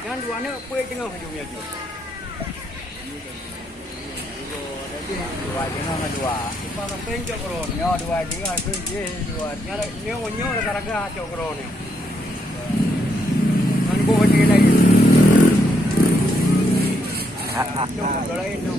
Yang dua ni puai tengah hujungnya tu. Dua tengah dengan dua. Pada pencok koron. Nyo dua tengah tu je dua. Nyo raga-raga cok koron ni. Kan gua macam lain. Cok lain tu.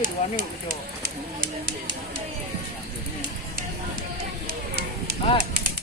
Dua ni tu. Ah,